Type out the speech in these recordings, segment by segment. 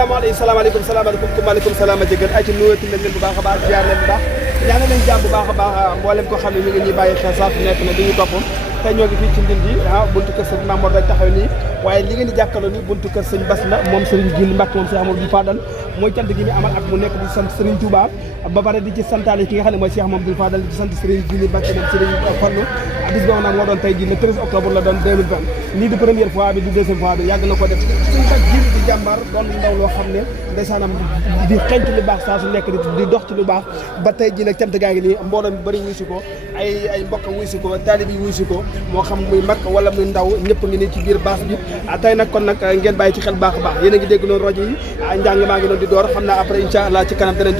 salaamaaleykum maaleykum salaam a jëgën ay ci nuyooti nañ leen bu baax a baax ziar leen bu baax ñaanal nañ jàmm bu baax a baax mboolem ko xam ne mi ngi ñuy bàyyi xel saa su nekk ne dañuy topp tey ñoo ngi fii ci Ndindi buntu kër sëñ Mamour rek taxaw nii waaye li ngeen di jàkkaarloo ni buntu kër sëñ Bass la moom Serigne Djily Mbacke moom Cheikh Amadou Fadal mooy cant gi ñu amal ak mu nekk di sant Serigne Touba ba pare di ci santaale ki nga xam ne mooy Cheikh Mamadou Fadal di sant Serigne Djily Mbacke moom Serigne Fallou bis boobu nag moo doon tey jii le 13 octobre la doon 2020 lii di première fois bi di deuxième fois bi yàgg na ko def suñu bak Djily di jàmbar doon ndaw loo xam ne ndeysaanam di xenc lu baax saa su nekk di dox ci lu baax ba tey jii nag cant gaa ngi nii mbooloo mi bëri wuy si ko ay mbokk wuy si ko taalib yi wuy si ko moo xam muy mag wala muy ndaw ñëpp ngi nii ci biir baas bi tey nag kon nag ngeen bàyyi ci xel baax a baax yéen a ngi dégg noonu rajo yi njàng maa ngi noonu di door xam naa après incha allah ci kanam danañ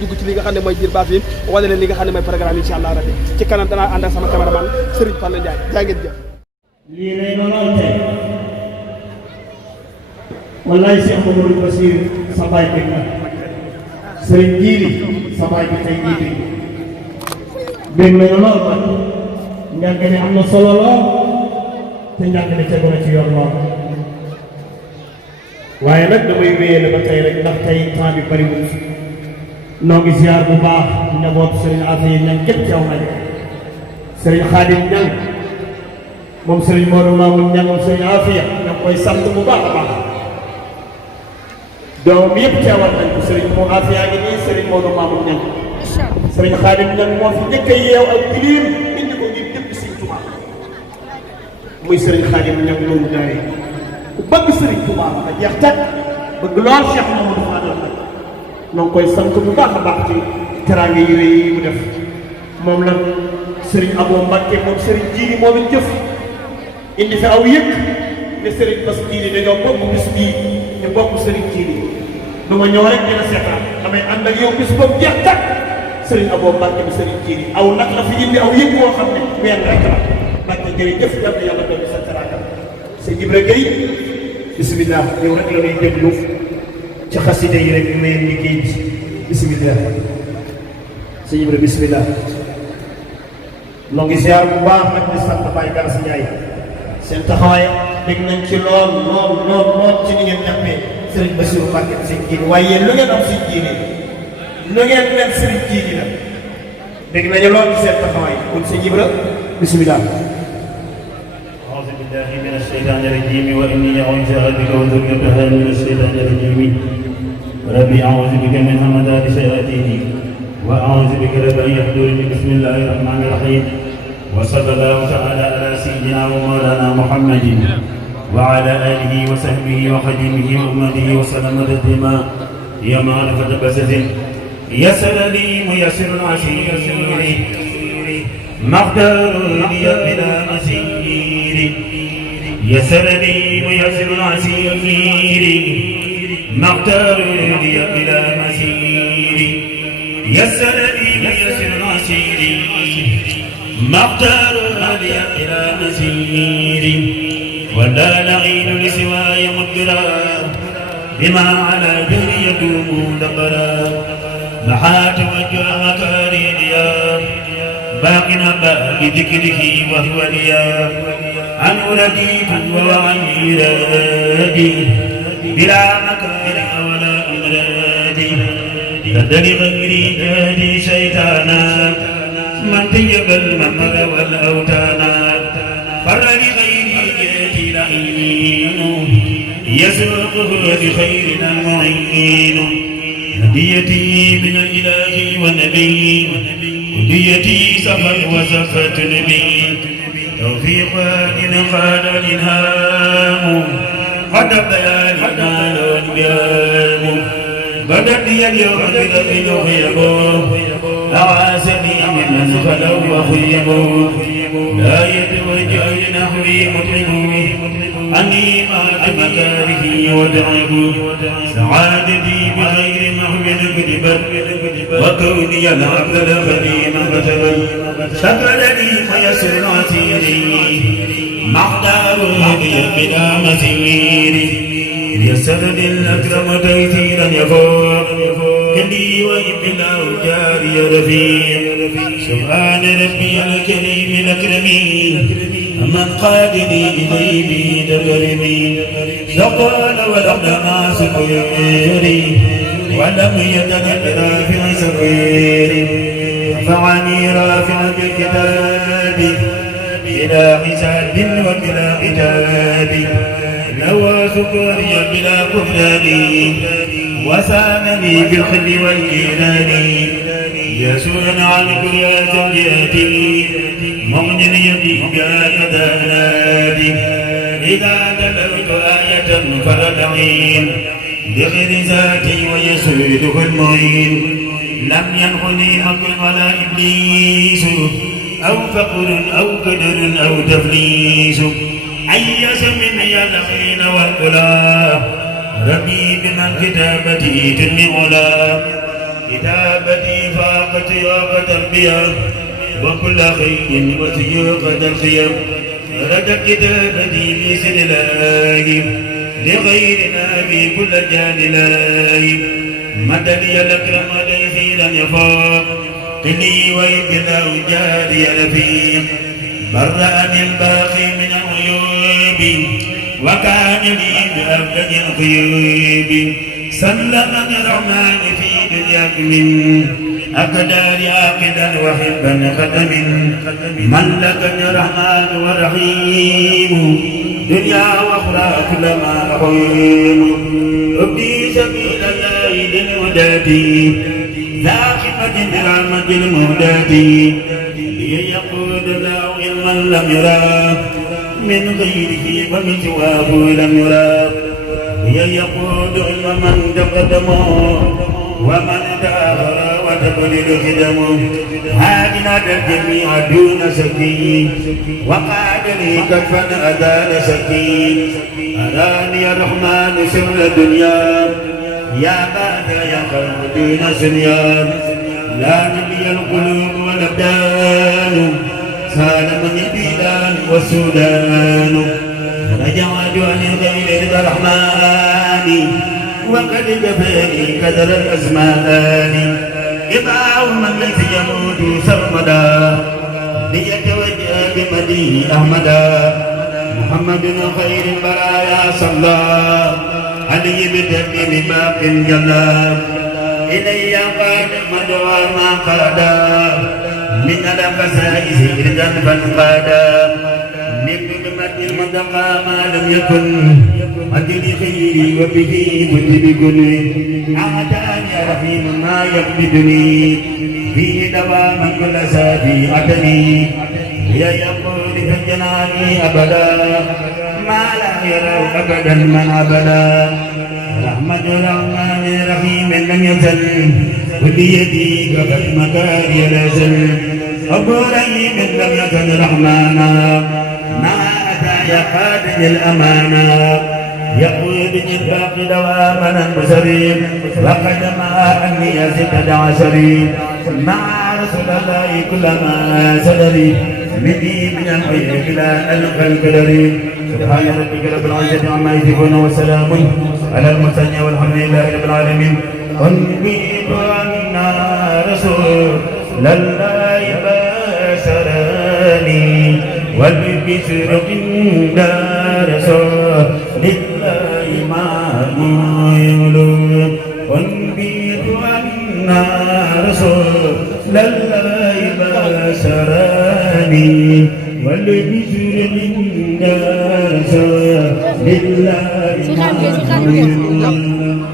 dugg ci li nga xam ne mooy biir baas bi wala leen li nga xam ne mooy programme incha allah rabbi ci kanam danaa ànd ak sama cameraman Serigne Fallou Ndiaye jaa ngeen jëf lii rey na lool tey wallaay Cheikh Mamadou Bassir sa baay bi na Serigne Djily sa baay bi tey jii bég nañu lool ba njàng ne am na solo lool te njàng ne tegu na ci yoon lool waaye nag damay wéyale ba tey rek ndax tey temps bi bariwul noo ngi ziar bu baax njaboot Serigne Afia ñang képp teew nañu Serigne Khadim ñang moom Serigne Modou Mamoun ñang moom Serigne Afia ña koy sant bu baax a baax doomam yëpp teewal nañ ko Serigne moo Afia ngi nii Serigne Modou Mamoun ñang Serigne Khadim ñang moo fi njëkk a yeew ak kilim indi ko ngir dëpp Serigne Touba muy Serigne Khadim ñang loolu daare ku bëgg Serigne Touba ba jeex tàkk bëgg lool Cheikh Mamadou Fadal noo ngi koy sant bu baax a baax ci teraanga yu rëy yi mu def moom la Serigne Abo Mbacke moom Serigne Djily moom it jëf indi fi aw yëg ne Serigne Bass Djily dañoo bokk bis bii ñu bokk Serigne Djily du ma ñëw rek dina seetaan damay ànd ak yow bis boobu jeex tàkk Serigne Abo Mbacke bi Serigne Djily aw nag la fi indi aw yëg boo xam ne ween rek la Mbacke jërëjëf yàlla yàlla doon sa teraanga sëñ Ibra Gueye bisimilah yow rek la ñuy déglu ci xasida yi rek ñu leen liggéey bi bisimilah sëñ Ibra bisimilah noo ngi ziar bu baax nag di sant Baye Garas Ndiaye seen taxawaay dégg nañ ci lool ci ni ngeen jàppee Serigne Bassirou Mbacke sëñ Djily waaye yéen lu ngeen am sëñ Djily lu ngeen leen Serigne Djily la dégg nañu lool ci seen taxawaay kon sëñ Ibra bisimilah. أعوذ بالله من الشيطان الرجيم وإني أعوذ بك وذريتها من الشيطان الرجيم ربي أعوذ بك من همزات الشياطين وأعوذ بك رب أن يحضرني بسم الله الرحمن الرحيم وصلى الله تعالى على سيدنا ومولانا محمد وعلى آله وصحبه وخديمه وأمته وسلم تسليما يا معرفة بسط يسر لي ميسر العسير مقدار لي بلا مسير يسر لي ميسر العسير مقدار لي بلا مسير يسر لي ميسر العسير مقدار لي بلا مسير ولا لعين لسواي مدبرا بما على جهري يدوم دبرا محات وجه مكاري ديار باقنا بذكره وهو ليا عن رديت وعن إرادي بلا مكاره ولا أمراد لد لغيري جادي شيطانا من تيب الممر والأوتانا فر لغيري جادي لعين يسوقه بخيرنا المعين هديتي من الإله والنبي هديتي سفر وسفت نبي توفيق وادن قال الإلهام قد بياننا الأنبياء بدت لي اليوم بذل خيبه أعاسني ممن خلوا وخيبوا لا يتوجه لنحوي مطلب عني ما بمكاره وتعب سعادتي بغير محو كذبت وكوني العبد الخديم كتبت شكر لي فيسر عسيري مقدار لي بلا مسير يسر للأكرم تيسيرا يفوق كلي وإبلا جاري رفيق سبحان ربي الكريم الأكرم من قادني إليه بدربي سقال ولم ما سكيري ولم يدن برافع سكيري رفعني رافع بالكتاب بلا حساب وبلا عتاب نوى سكري بلا كفران وسامني بالخل والجنان يسون عن كل سيئاتي مغن يدي كذا نادي إذا تلوت آية فردعين بغير ذاتي ويسوده المعين لم ينخني مكر ولا إبليس أو فقر أو قدر أو تفليس أيس مني الحين والكلا ربي بمن كتابتي تنمي علا كتابتي فاقت ياق تربية وكل خير وسيوق الخير رد كتابتي بسن الله لغيرنا في كل جان الله مدني الأكرم خيرا يفاق قني ويبلا جاري لفيق برأني الباقي من العيوب وكان لي بأبلج الغيوب سلمني الرحمن في دنياك من أقدار عاقدا وحبا خدم ملكني الرحمن والرحيم دنيا وأخرى كلما أقيم أبدي سبيل الله للهداة ذا خدمة برحمة المهداة ليقود له علما لم يرى من غيره ومن سواه لم يرى يقود علم من تقدمه ومن تأخر وتقلل خدمه هادنا الجميع دون سكين وقعد لي كفا أدان سكين أراني الرحمن سر الدنيا يا باد يا قلب دون سنيان لا نبي القلوب والأبدان سالمني البلاد والسودان رجعت عن غير الرحمن وقد جفاني كدر الأزمان إباع من ليس يموت سرمدا ليتوجه بمديه أحمدا محمد خير البرايا صلى علي بتكريم باق جلا إلي قاد مدوى ما قادا من القسائس إردا فانقادا من بمد المدقى ما لم يكن أجل خيري وبه كنت بكل أعداني رحيم ما يقبضني فيه دواما كل سافي أتني يقول فجناني أبدا ما لا يروا أبدا من أبدا رحمة الرحمن رحيم لم يزل كل يدي قبل مكاري لازل أبو رحيم لم يزل رحمانا ما أتى يقاد الأمانة يقودني الباقي دواما المسرين وقد ما أني 16 مع رسول الله كلما سدري مني من الحي إلى ألقى القدر سبحان ربك رب العزة عما يصفون وسلام على المرسلين والحمد لله رب العالمين أنبئت أن رسول الله بشرني والبشر عند رسول الله معمول أنبئت أن رسول الله بشرني والبشر عند رسول الله معمول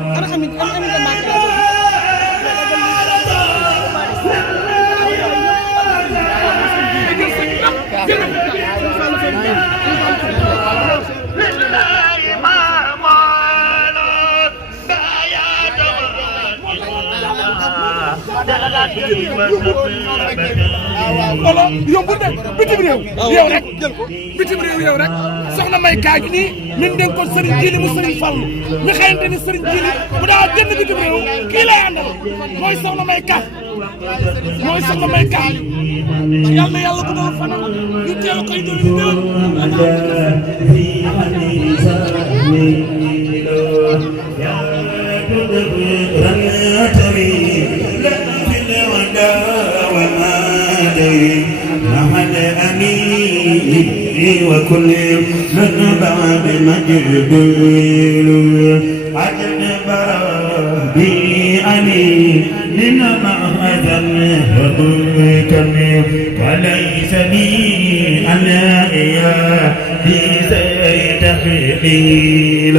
wala yóbbu de bitim réew yow rek jël ko bitim réew yow rek soxna may kaaj nii min dénk ko Serigne Djili mu Serigne Fallou mi xëyante ni Serigne Djili bu daa jënd bitim réew kii lay àndal mooy soxna may kaaj mooy soxna may kaaj yal na yàlla bu doon fanal ñu teel koy doon وما دري محل أمين وكل من بعد مجدول أجبر بي أني لنما أذن وضلكم وليس بي أنا إياه بزيت خليل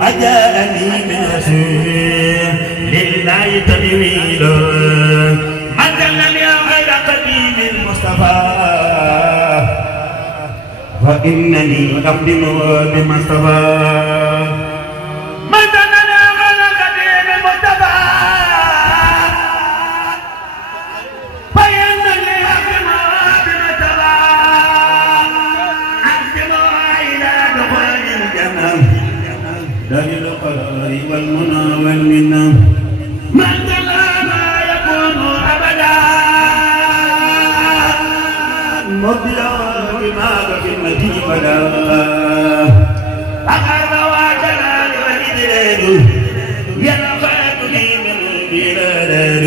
أجاءني من رسول لله تنويل مثلا يا غير قديم المصطفى وإنني أخدم بمصطفى مثلا يا غير قديم المصطفى فإنني أخدم بمصطفى أخدم إلى دخول الجنة دار القرار والمنى والمنى من ما يكون أبدا مبدأ بما بخدمتي بدا أقرب وجلال والإدلال يلقاك لي من بلاد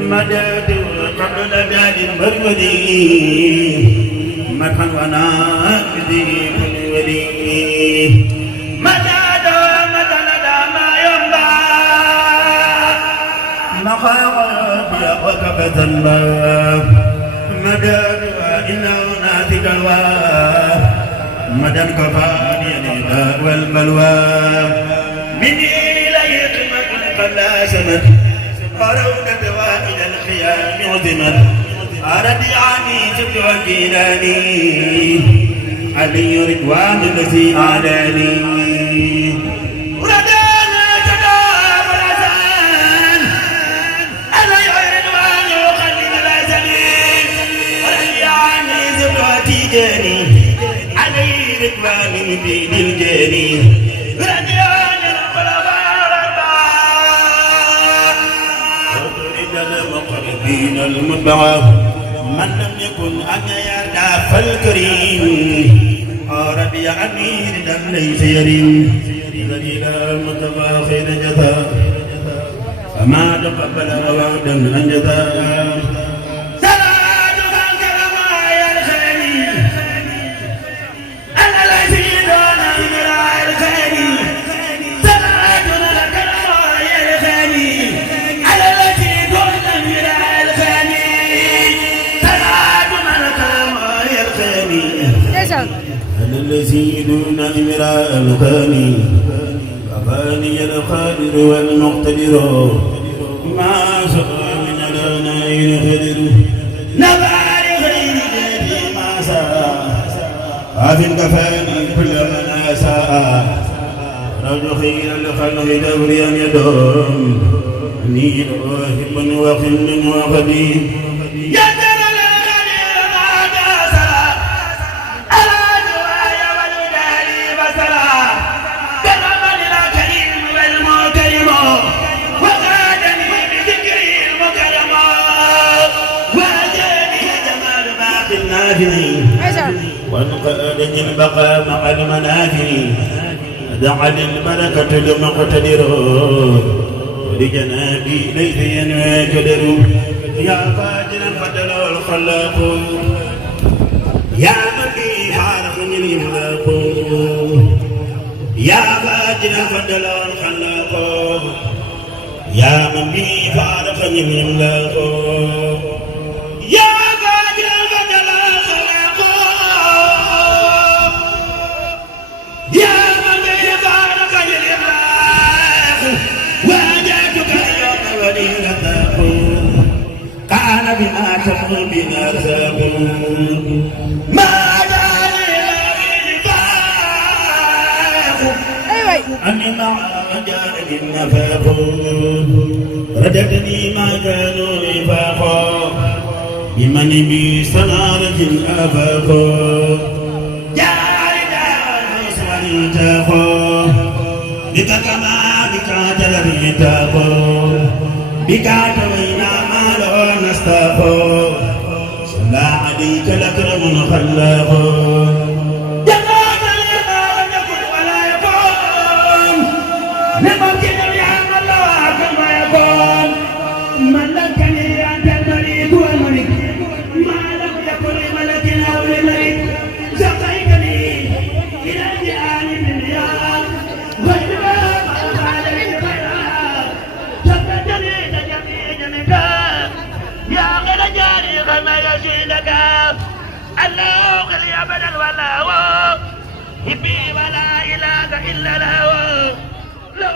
مداد قبل بلاد برودي مدحا وناء بذي كل ولي وكبذنبا مدى إلا ناتك الوا مدى كفاني الإداء والبلوى مني إليه قمة قد سمت أرونة وإلى الخيام عظمت أردي عني سبت وكيلاني علي رضوان الذي أعلاني علي ركبان دين الجاني رديان الخلفاء الأربعة وطرد المقربين المتبعة من لم يكن أن يرجع فالكريم رضي عني رضا ليس يريم ذليل المتبع خير جزاء فما تقبل وعدا أن جزاء الذي دون إمراء الغني كفاني القادر والمقتدر ما سقى من الغنائر خدر نبع لغير ذاتي ما ساء عافٍ كفاني كل من أساء رجو خير الخلق دوري أن يدوم نيل واهب وخل وقديم وانقادني البقاء مع المنافع دعا البركة لمقتدر ولجنابي ليس ينوى قدر يا فاجرا فتل الخلاق يا من به حارقني الإملاق يا فاجرا فتل الخلاق يا من به حارقني الإملاق بما تقول بنا رزاق ما جاني النفاق أني مع جاني النفاق رددني ما كانوا نفاقا بمن بي سنارة الآفاق جاري دار سوانتاقا بك كما بك تلريتاقا بك توينا عليك الأكرم خلاق جزاك الله لم يكن ولا يكون لممكن يعلم الله كما يكون ملكني أنت الملك والملك ما لم يكن لملك أو لملك سقيتني إلى الجهان بالمياه غير ما فعل الخيرات سقتني تجميع جنبك يا غير جاري غما يشيدك الله غلي أبدا ولا هو هبي ولا إله إلا له لو